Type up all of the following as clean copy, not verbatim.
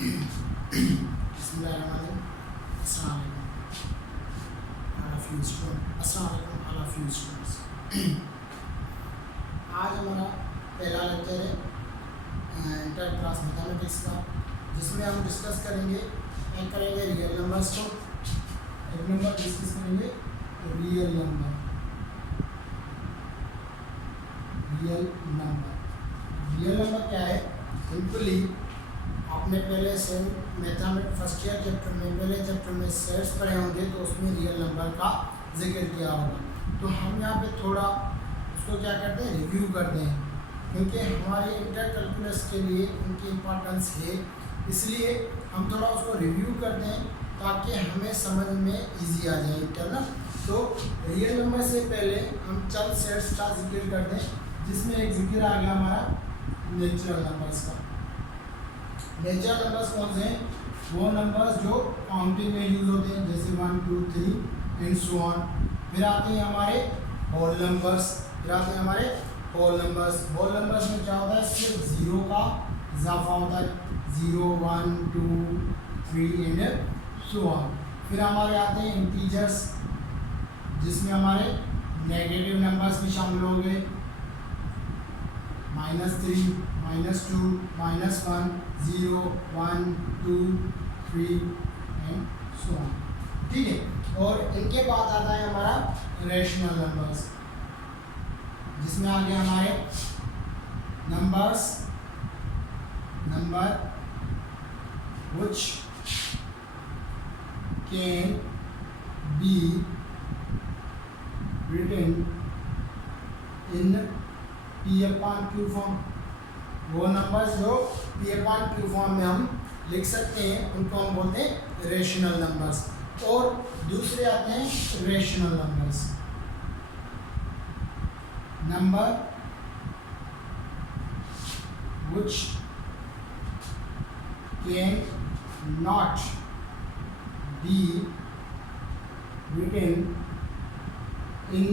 आज हमारा पहला लेक्चर है इंटर क्लास मैथमेटिक्स का, जिसमें हम डिस्कस करेंगे रियल नंबर्स को। एक नंबर डिस्कस करेंगे रियल नंबर। रियल नंबर क्या है? सिंपली आपने पहले से मैथमेटिक्स फर्स्ट ईयर चैप्टर में पहले चैप्टर में सेट्स पढ़े होंगे, तो उसमें रियल नंबर का जिक्र किया होगा। तो हम यहाँ पे थोड़ा उसको क्या करते हैं, रिव्यू करते हैं, क्योंकि हमारे इंटर कैलकुलस के लिए उनकी इम्पोर्टेंस है, इसलिए हम थोड़ा उसको रिव्यू करते हैं ताकि हमें समझ में इजी आ जाए इंटर ना। तो रियल नंबर से पहले हम चंद सेट्स का जिक्र करते हैं, जिसमें एक जिक्र आ गया हमारा नेचुरल नंबर्स का। नेचुरल नंबर्स कौन से हैं? वो नंबर्स जो काउंटिंग में यूज होते हैं, जैसे 1 2 3 एंड सो ऑन। फिर आते हैं हमारे होल नंबर्स। होल नंबर्स में क्या होता है? सिर्फ जीरो का इजाफा होता है, 0 1 2 3 एंड सो ऑन। फिर हमारे आते हैं इंटीजर्स, जिसमें हमारे नेगेटिव नंबर्स भी शामिल हो गए, -3 -2 -1 0 1 2 3 एंड सो ऑन। ठीक है। और इनके बाद आता है हमारा रेशनल नंबर्स, जिसमें आ गया हमारे number which can be written in P/Q form. वो नंबर्स जो P/Q फॉर्म में हम लिख सकते हैं, उनको हम बोलते हैं रेशनल नंबर्स। और दूसरे आते हैं rational numbers, number which can not be written in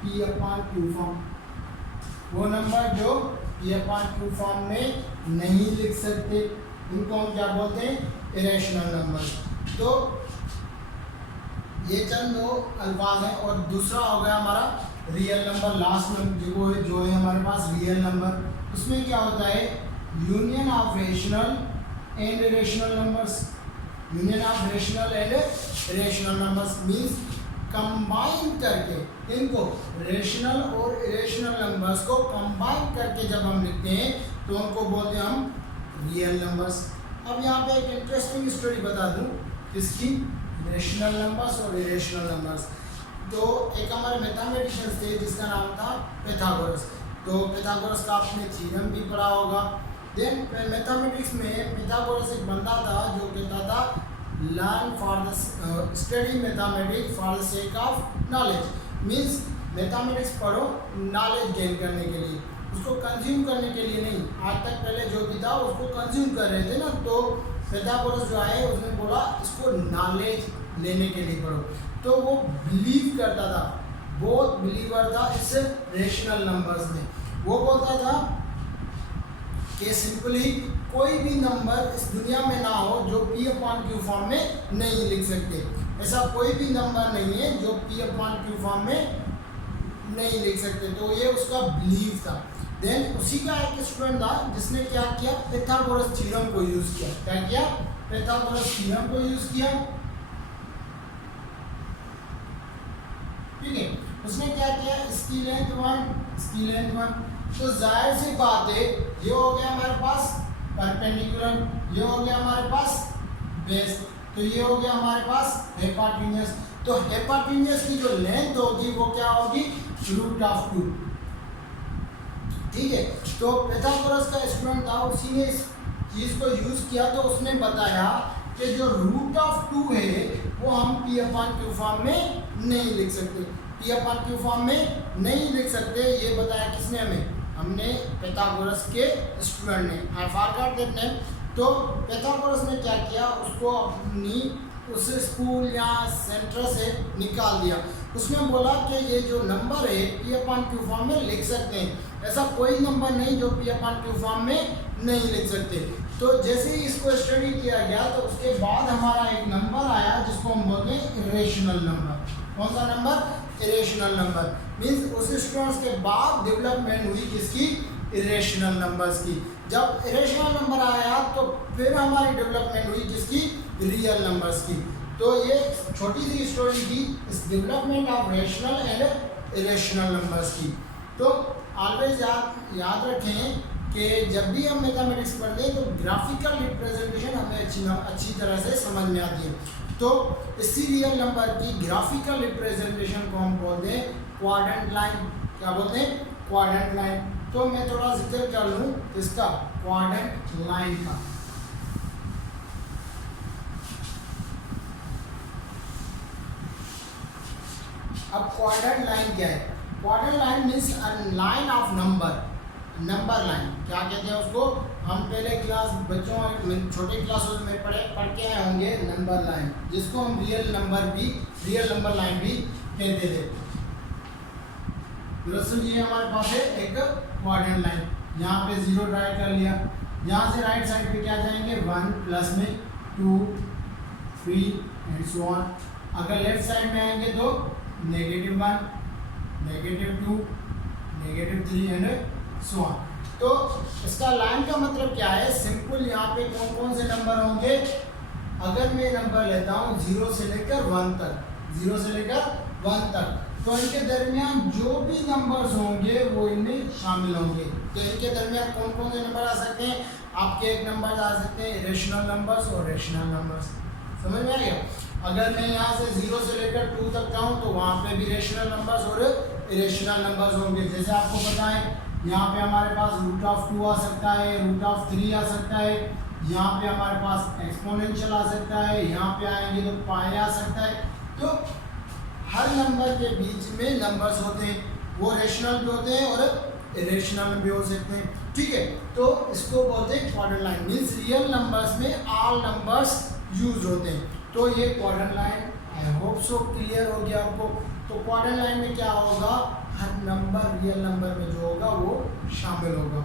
P/Q form. वो नंबर जो P/Q फॉर्म में नहीं लिख सकते, उनको हम क्या बोलते हैं? Irrational number. तो ये चंद दो अल्फाज हैं। और दूसरा हो गया हमारा रियल नंबर। लास्ट नंबर जो है हमारे पास रियल नंबर, उसमें क्या होता है? Union of rational and irrational numbers. Union of rational and irrational numbers means combine करके इनको रेशनल और इरेशनल नंबर्स को कंबाइन करके जब हम लिखते हैं तो उनको बोलते हैं हम रियल नंबर्स। अब यहाँ पे एक इंटरेस्टिंग स्टोरी बता दूँ इसकी, रेशनल नंबर्स और इरेशनल नंबर्स। तो एक हमारे मैथमेटिशियंस थे जिसका नाम था पिथागोरस। तो पिथागोरस का आपने थ्योरम भी पढ़ा होगा। देन मैथमेटिक्स में पिथागोरस एक बंदा था जो कहता था learn for the study mathematics for the sake of knowledge. Means mathematics पढ़ो नॉलेज गेन करने के लिए, उसको कंज्यूम करने के लिए नहीं। आज तक पहले जो भी था उसको कंज्यूम कर रहे थे ना, तो पिथागोरस जो आए उसने बोला इसको नॉलेज लेने के लिए पढ़ो। तो वो बिलीव करता था, बहुत बिलीवर था इस रेशनल नंबर्स में। वो बोलता था कि सिंपली कोई भी नंबर इस दुनिया में ना हो जो P/Q फॉर्म में नहीं लिख सकते। ऐसा कोई भी नंबर नहीं है जो P/Q फॉर्म में नहीं लिख सकते। तो ये उसका बिलीव था। देन उसी का एक स्टूडेंट था जिसने क्या किया? पिथागोरस थ्योरम को यूज किया। क्या किया? पिथागोरस थ्योरम को यूज किया। ठीक है। उसने क्या किया? इसकी लेंथ 1। तो जाहिर सी बात है, ये हो गया हमारे पास परपेंडिकुलर, ये हो गया हमारे पास बेस, तो ये हो गया हमारे पास हाइपोटेन्यूज। तो हाइपोटेन्यूज की जो लेंथ होगी वो क्या होगी? √2। ठीक है। तो पिथागोरस का स्टूडेंट था, उसी ने इस चीज को यूज किया। तो उसने बताया कि जो √2 है वो हम P/Q फॉर्म में नहीं लिख सकते। P/Q फॉर्म में नहीं लिख सकते, ये बताया किसने? हमने पिथागोरस के स्टूडेंट ने। I forgot that name. तो पिथागोरस ने क्या किया? उसको अपनी उस स्कूल या सेंटर से निकाल दिया। उसने बोला कि ये जो नंबर है P/Q फॉर्म में लिख सकते हैं। ऐसा कोई नंबर नहीं जो P अपन Q फॉर्म में नहीं लिख सकते। तो जैसे ही इसको स्टडी किया गया तो उसके बाद हमारा एक नंबर आया जिसको हम बोलते हैं इरेशनल नंबर। कौन सा नंबर? Irrational number. मीन्स उस स्टूडेंट्स के बाद डेवलपमेंट हुई किसकी? इरेशनल नंबर्स की। जब इरेशनल नंबर आया तो फिर हमारी डेवलपमेंट हुई किसकी? रियल नंबर्स की। तो ये छोटी सी स्टोरी थी इस development of rational and irrational numbers की। तो ऑलवेज याद रखें कि जब भी हम मैथमेटिक्स पढ़ते हैं तो ग्राफिकल रिप्रेजेंटेशन हमें अच्छी तरह से समझ में आती है। तो इसी रियल नंबर की ग्राफिकल रिप्रेजेंटेशन को हम बोलते हैं क्वाड्रेंट लाइन। क्या बोलते हैं? Quadrant line. तो मैं थोड़ा जिक्र कर लूँ इसका क्वाड्रेंट लाइन का। अब क्वाड्रेंट लाइन क्या है? Quadrant line means a line of number line. क्या कहते हैं उसको? हम पहले क्लास बच्चों छोटे क्लासों में पढ़ के आए होंगे नंबर लाइन, जिसको हम रियल नंबर लाइन भी कहते थे। दरअसल ये हमारे पास है एक क्वाड्रेंट लाइन। यहाँ पे 0 ड्रा कर लिया। यहाँ से राइट साइड पे क्या जाएंगे? 1 प्लस में 2 3 एंड सो ऑन। अगर लेफ्ट साइड में आएंगे तो -1 -2 -3 एंड सो ऑन। तो इसका लाइन का मतलब क्या है? सिंपल यहाँ पे कौन कौन से नंबर होंगे? अगर मैं नंबर लेता हूँ 0 से लेकर 1 तक, तो इनके दरमियान जो भी नंबर्स होंगे वो इनमें शामिल होंगे। तो इनके दरमियान कौन कौन से नंबर आ सकते हैं? आपके एक नंबर आ सकते हैं रेशनल नंबर्स और रेशनल नंबर्स। समझ में आ गया? अगर मैं यहाँ से 0 से लेकर 2 तक जाऊँ तो वहाँ पे भी रेशनल नंबर्स और इरेशनल नंबर्स होंगे। जैसे आपको पता है यहाँ पे हमारे पास √2 आ सकता है, √3 आ सकता है, यहाँ पे हमारे पास एक्सपोनेंशियल आ सकता है, यहाँ पे आएंगे तो पाई आ सकता है। तो हर नंबर के बीच में नंबर्स होते हैं, वो रेशनल भी होते हैं और इरेशनल भी हो सकते हैं। ठीक है, तो इसको बोलते हैं quadrant line. Means real numbers में ऑल नंबर्स यूज होते हैं। तो ये quadrant line, I hope so clear हो गया आपको। तो क्वाड्रेंट लाइन में क्या होगा? हर नंबर रियल नंबर में जो होगा वो शामिल होगा।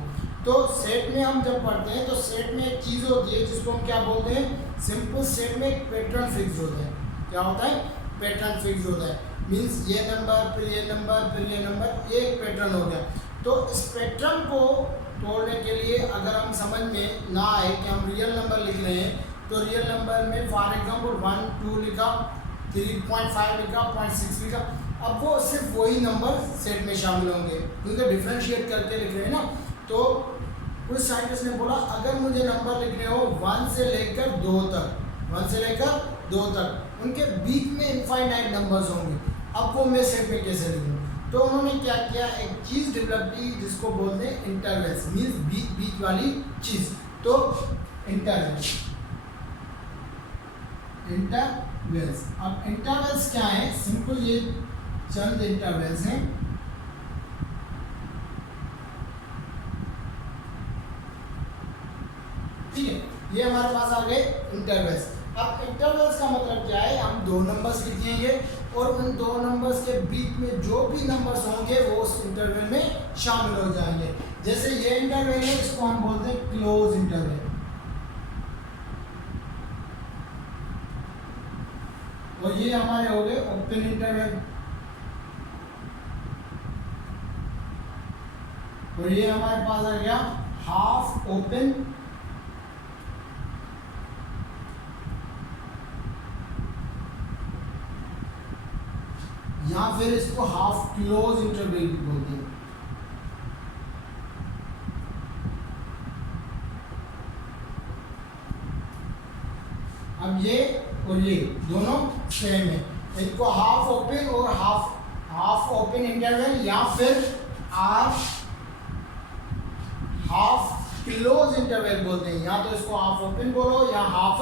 तो सेट में हम जब पढ़ते हैं तो सेट में एक चीज़ होती है जिसको हम क्या बोलते हैं? सिंपल सेट में एक पैटर्न फिक्स होता है। क्या होता है? पैटर्न फिक्स होता है। मीन्स ये नंबर फिर ये नंबर फिर ये नंबर, ये एक पैटर्न हो गया। तो इस पैटर्न को तोड़ने के लिए अगर हम समझ में ना आए कि हम रियल नंबर लिख रहे हैं तो रियल नंबर में फॉर एग्जाम्पल 1 2 लिखा, 3.5 लिखा, 0.6 लिखा, अब वो सिर्फ वही नंबर सेट में शामिल होंगे क्योंकि डिफ्रेंशिएट करके लिख रहे हैं ना। तो कुछ साइंटिस्ट ने बोला अगर मुझे नंबर लिखने हो 1 से लेकर 2 तक, उनके बीच में इनफाइनाइट नंबर्स होंगे। अब वो मैं सेट में कैसे लिखूँ? तो उन्होंने क्या किया? एक चीज़ डेवलप की जिसको बोलते हैं इंटरवल्स। मीन्स बीच वाली चीज़। तो इंटरवल्स। अब इंटरवल्स क्या है? सिंपल ये चंद इंटरवल्स हैं। ठीक है, ये हमारे पास आ गए इंटरवल्स। अब इंटरवल्स का मतलब क्या है? हम 2 नंबर्स लिखेंगे और उन 2 नंबर्स के बीच में जो भी नंबर्स होंगे वो उस इंटरवल में शामिल हो जाएंगे। जैसे ये इंटरवल है, इसको हम बोलते हैं क्लोज इंटरवल। और ये हमारे हो गए ओपन इंटरवल। और ये हमारे पास आ गया हाफ ओपन या फिर इसको हाफ क्लोज इंटरवल भी बोलते हैं। अब ये और ये दोनों सेम है, इनको हाफ ओपन और हाफ ओपन इंटरवल या फिर हाफ क्लोज इंटरवल बोलते हैं। या तो इसको हाफ ओपन बोलो या हाफ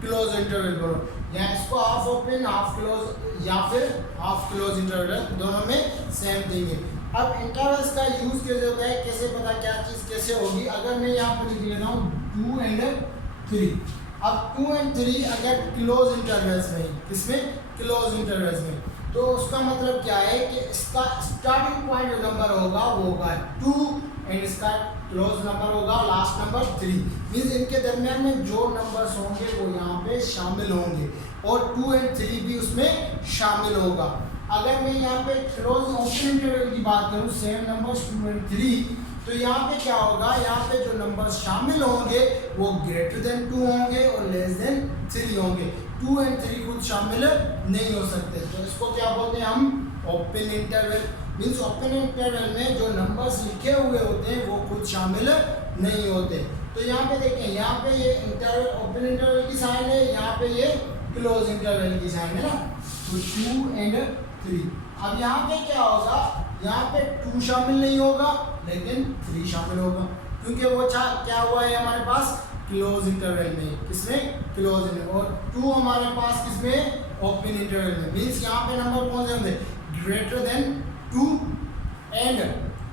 क्लोज इंटरवल बोलो, या इसको हाफ ओपन हाफ क्लोज या फिर हाफ क्लोज इंटरवल, दोनों में सेम थिंग है। अब इंटरवल्स का यूज कैसे होता है, कैसे पता क्या चीज़ कैसे होगी? अगर मैं यहाँ पर लिख लेता हूँ 2 and 3। अब 2 and 3 अगर क्लोज इंटरवल्स में, किसमें? क्लोज इंटरवल्स में, तो उसका मतलब क्या है कि इसका स्टार्टिंग पॉइंट जो नंबर होगा वो होगा 2 एंड इसका क्लोज नंबर होगा लास्ट नंबर 3। मीन्स इनके दरमियान में जो नंबर्स होंगे वो यहाँ पे शामिल होंगे और 2 एंड 3 भी उसमें शामिल होगा। अगर मैं यहाँ पे क्लोज ओपन इंटरवल की बात करूँ सेम नंबर्स 2 एंड 3, तो यहाँ पे क्या होगा, यहाँ पे जो नंबर शामिल होंगे वो ग्रेटर देन 2 होंगे और लेस देन 3 होंगे। 2 एंड 3 खुद शामिल नहीं हो सकते, तो इसको क्या बोलते हैं हम, open interval. Means open interval में जो नंबर्स लिखे हुए होते हैं वो खुद शामिल नहीं होते। तो यहाँ पे देखें, यहाँ पे ये इंटरवल ओपन इंटरवल की साइन है, यहाँ पे ये क्लोज इंटरवल की साइन है ना, तो 2 एंड 3। अब यहाँ पे क्या होगा, यहाँ पे 2 शामिल नहीं होगा लेकिन 3 शामिल होगा, क्योंकि वो क्या हुआ है हमारे पास क्लोज इंटरवल में, किसमें, क्लोज इंटरवल, और 2 हमारे पास किसमें, ओपन इंटरवल में। मीन्स यहाँ पे नंबर कौन से होंगे, greater than 2 and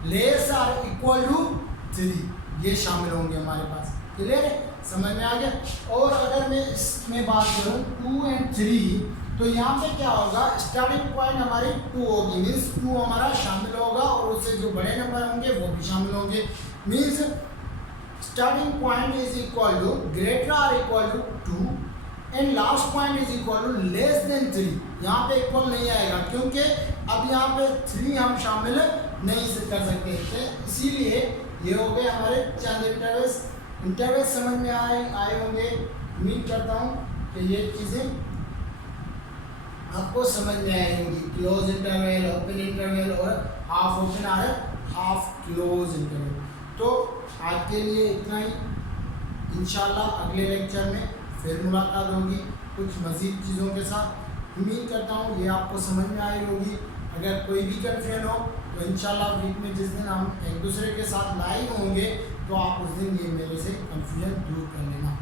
less or equal to 3, ये शामिल होंगे हमारे पास। क्लियर है, समझ में आ गया। और अगर मैं इसमें बात करूँ 2 एंड 3, तो यहाँ पे क्या होगा, स्टार्टिंग पॉइंट हमारी 2 होगी, मीन्स 2 हमारा शामिल होगा और उससे जो बड़े नंबर होंगे वो भी शामिल होंगे। Means starting point is equal to greater or equal to 2 and last point is equal to less than 3। यहाँ पे इक्वल नहीं आएगा क्योंकि अब यहाँ पे 3 हम शामिल नहीं कर सकते थे, इसीलिए ये हो गए हमारे चंद इंटरवल्स। इंटरवल्स समझ में आए होंगे, उम्मीद करता हूँ कि ये चीज़ें आपको समझ में आई होगी। क्लोज इंटरवल, ओपन इंटरवल और हाफ ओपन और हाफ क्लोज इंटरवल। तो आज के लिए इतना ही, इंशाल्लाह अगले लेक्चर में फिर मुलाकात होगी कुछ मज़ीद चीज़ों के साथ। उम्मीद करता हूँ ये आपको समझ में आई होगी। अगर कोई भी कन्फ्यूजन हो तो इंशाल्लाह वीक में जिस दिन हम एक दूसरे के साथ लाइव होंगे तो आप उस दिन ये मेरे से कन्फ्यूजन दूर कर लेना।